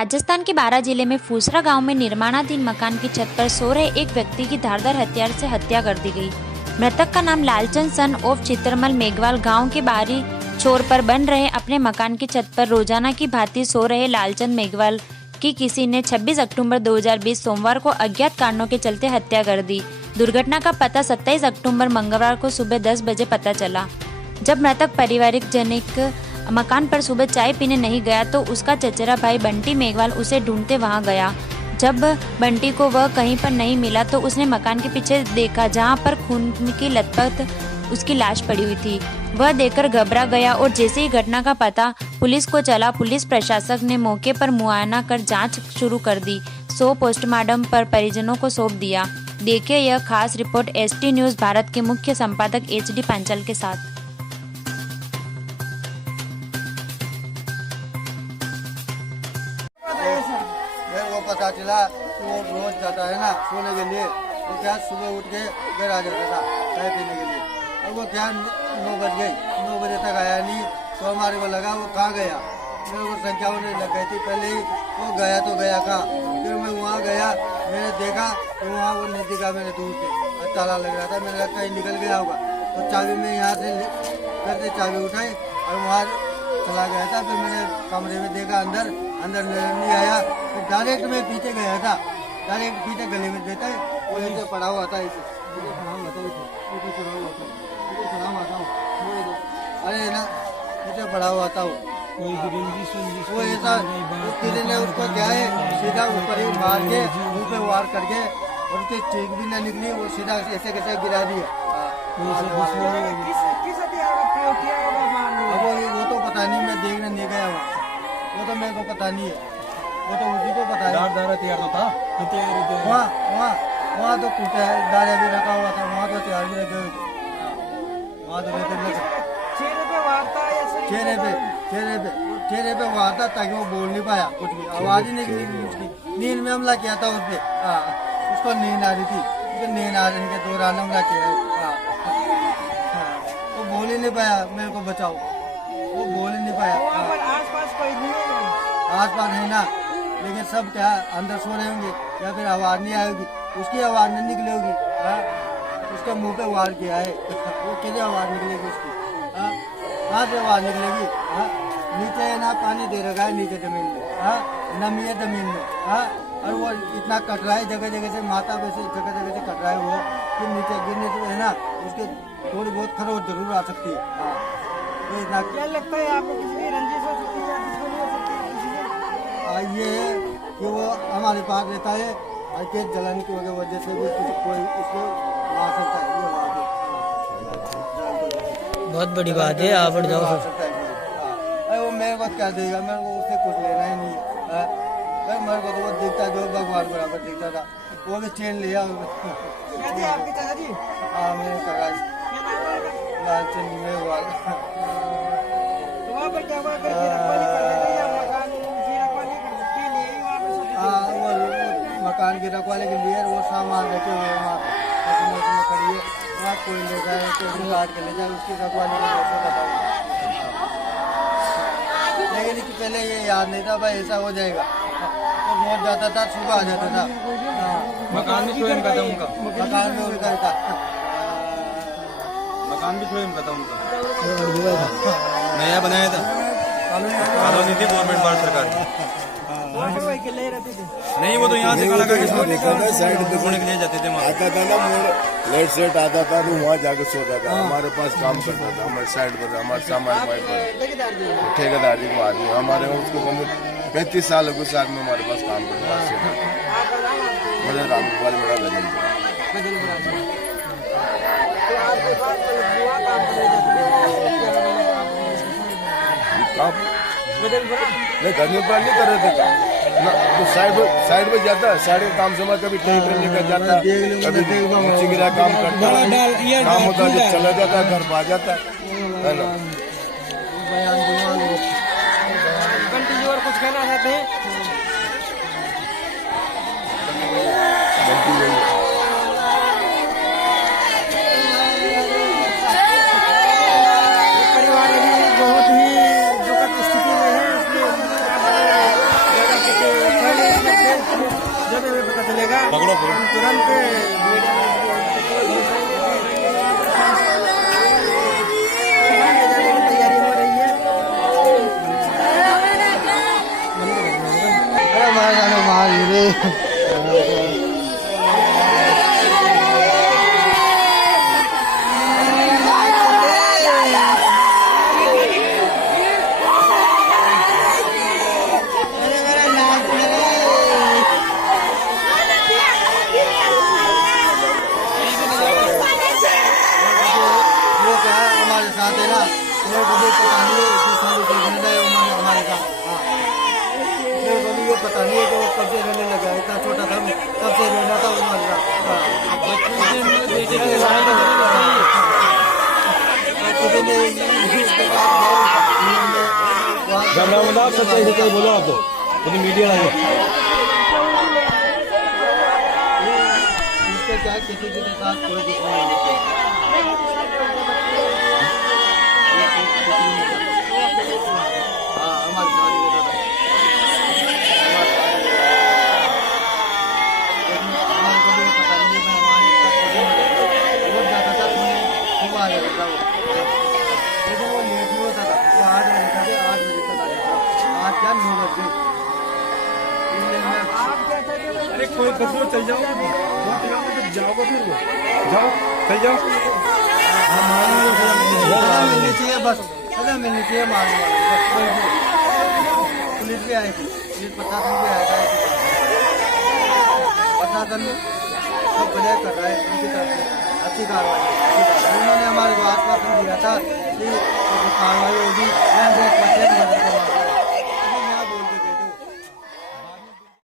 राजस्थान के बारां जिले में फूसरा गांव में निर्माणाधीन मकान की छत पर सो रहे एक व्यक्ति की धारदार हथियार से हत्या कर दी गई। मृतक का नाम लालचंद सन ऑफ चित्रमल मेघवाल गांव के बाहरी छोर पर बन रहे अपने मकान की छत पर रोजाना की भांति सो रहे लालचंद मेघवाल की किसी ने 26 अक्टूबर 2020 सोमवार को अज्ञात कारणों के चलते हत्या कर दी। दुर्घटना का पता 27 अक्टूबर मंगलवार को सुबह 10 बजे पता चला। जब मृतक पारिवारिक जनिक मकान पर सुबह चाय पीने नहीं गया तो उसका चचेरा भाई बंटी मेघवाल उसे ढूंढते वहां गया। जब बंटी को वह कहीं पर नहीं मिला तो उसने मकान के पीछे देखा जहां पर खून की लथपथ उसकी लाश पड़ी हुई थी। वह देखकर घबरा गया और जैसे ही घटना का पता पुलिस को चला, पुलिस प्रशासक ने मौके पर मुआयना कर जांच शुरू कर दी। पोस्टमार्टम पर परिजनों को सौंप दिया। देखिए यह खास रिपोर्ट एसटी न्यूज भारत के मुख्य संपादक HD पांचाल के साथ। वो पता चला कि वो रोज जाता है ना सोने के लिए, तो क्या सुबह उठ के घर आ जाता था चाय पीने के लिए। और वो क्या 9 बज गई, 9 बजे तक आया नहीं तो हमारे को लगा वो कहाँ गया। मेरे को संख्या होने लग गई थी पहले ही, वो गया तो गया कहाँ। फिर मैं वहाँ गया, मैंने देखा कि वहाँ वो नहीं दिखा। मैंने दूर से ताला लग रहा था, मैंने कहा कहीं निकल गया होगा। तो चाबी में यहाँ से करके चाबी उठाई और वहाँ चला गया था। फिर मैंने कमरे में देखा, अंदर नहीं आया। तो डायरेक्ट मैं पीछे गया था, डायरेक्ट पीछे गले में देता है वो इसे पड़ा हुआ था। इसे पड़ा हुआ था, इसे पड़ा हुआ था, इसे पड़ा हुआ था। अरे ना इसे पड़ा हुआ था वो ऐसा किसी ने उसको क्या है सीधा ऊपर ही मार के मुँह पे वार करके और उसकी चीख भी ना निकली, वो सीधा ऐसे कैसे गिरा दिया। वो तो पता नहीं, मैं देखने नहीं गया वो तो मेरे को पता नहीं है, वो तो उसी को पता है। हथियार तो था वहाँ तो कुछ दादा भी रखा हुआ था, वहाँ तो हथियार भी रखे हुए थे। वहाँ तो चेहरे पे वार था ताकि वो बोल नहीं पाया, कुछ भी आवाज ही नहीं निकली उसकी। नींद में हमला किया था उस पे, उसको नींद आ रही थी, उसको नींद आ रही के दौरान हमला किया। वो बोल ही नहीं पाया, मेरे को बचाओ, वो बोल ही नहीं पाया। आस-पास है ना, लेकिन सब क्या अंदर सो रहे होंगे या फिर आवाज नहीं आएगी, उसकी आवाज नहीं निकली होगी। उसके मुंह पे वार किया है, वो कैसे आवाज निकलेगी उसकी? कहाँ से आवाज निकलेगी? नीचे है ना पानी दे रखा है, नीचे जमीन में नमी है जमीन में, और वो इतना कट रहा है जगह जगह से, माथा पे से जगह जगह से कट रहा है वो, फिर नीचे गिरने से है ना उसके थोड़ी बहुत खरोच जरूर आ सकती है। तो इतना क्या लगता है आपको, किसी रंजिश हो सकती है या दुश्मनी हो सकती है किसी से? ये है कि वो हमारे पास रहता है और के जलन की वजह से भी कोई उसको मार सकता है। ये बात है, बहुत बड़ी बात है। आप बढ़ जाओ सकता है। अरे वो मेरे को क्या देगा, मेरे को उससे कुछ लेना ही नहीं है। मेरे को तो वो दिखता जो भगवान बराबर दिखता था, वो भी चेन लिया। आपके चाचा जी? हाँ मेरे काका लालचंद मेघवाल। तो वहाँ पर क्या हुआ करके रखवाली करते थे या मकान की रखवाली के लिए ही वहाँ पर सोते थे? हाँ वो मकान की रखवाली के लिए वो सामान रखे हुए वहाँ पर खड़ी है, वहाँ कोई ले जाए कोई काट के ले जाए, उसकी रखवाली के लिए सोता था। लेकिन इसके पहले ये याद नहीं था भाई ऐसा हो जाएगा, तो रोज जाता था, सुबह आ जाता था। मकान भी छोड़ का था उनका, मकान में उनका था, मकान भी छोड़ का था उनका, नया बनाया था, कॉलोनी थी गवर्नमेंट भारत सरकार। अकेले रहते थे? नहीं वो तो यहाँ से काला करके साइड पे सोने के लिए जाते थे। आता था ना मोड़ लेट सेट आता था तो वहाँ जाकर सोता था। हमारे पास काम करता था, हमारे साइड पर हमारे सामान ठेकेदार जी को आदमी हमारे उसको 35 साल के साथ में हमारे पास काम करता है। मेरा रामगोपाल मेरा नहीं करने पर नहीं कर रहे थे काम ना, तो साइड में जाता है, साइड में काम से कभी ट्रैक्टर लेकर जाता है, कभी चिंगरा काम करता है, काम होता है जब चला जाता है घर पर आ जाता है ना। कंटिन्यू और कुछ कहना चाहते हैं? बहुत ही दुखद स्थिति में है, इसलिए पकड़ो हम तुरंत मीडिया में तैयारी हो रही है। अरे मार रे वो क्या है हमारे साथ है ना, मेरे को भी पता नहीं है कि सालों से रहने है हमारे साथ। हाँ मेरे को भी ये पता नहीं है कि वो कब से रहने लगा, इतना छोटा था कब से रहना था वो हमारे साथ। आप सच्चाई सच्चाई बोलो आप तो मीडिया लगे उसके क्या किसी के साथ कोई दुश्मनी नहीं है। हाँ हमारे साथ ही रहता था। हमारे को भी पता नहीं है, मैं हमारे साथ रोज जाता था, सुबह आ जाता था वो, लेकिन वो लेट नहीं होता था, वो 8 बजे तक 8 बजे तक आ जाता था। आज क्या 9 बजे अरे कोई कसम चल जाओ जाओगे फिर वो जाओ चल जाओ सजा मिलनी चाहिए, बस सजा मिलनी चाहिए मारने वाले को। पुलिस भी आई थी, पुलिस प्रशासन भी आया था, प्रशासन सब बढ़िया कर रहा है उनकी तरफ से, अच्छी कार्रवाई उन्होंने हमारे को आश्वासन दिया था कि कार्रवाई होगी 100% मदद करेंगे।